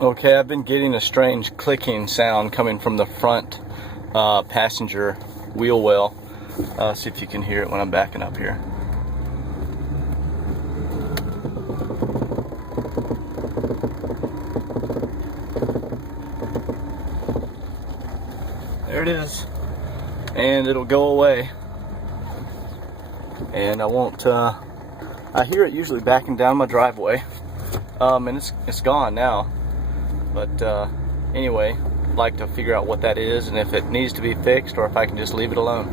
Okay, I've been getting a strange clicking sound coming from the front passenger wheel well. See if you can hear it when I'm backing up here. There it is. And it'll go away. And I won't, I hear it usually backing down my driveway. And it's gone now. But anyway, I'd like to figure out what that is and if it needs to be fixed or if I can just leave it alone.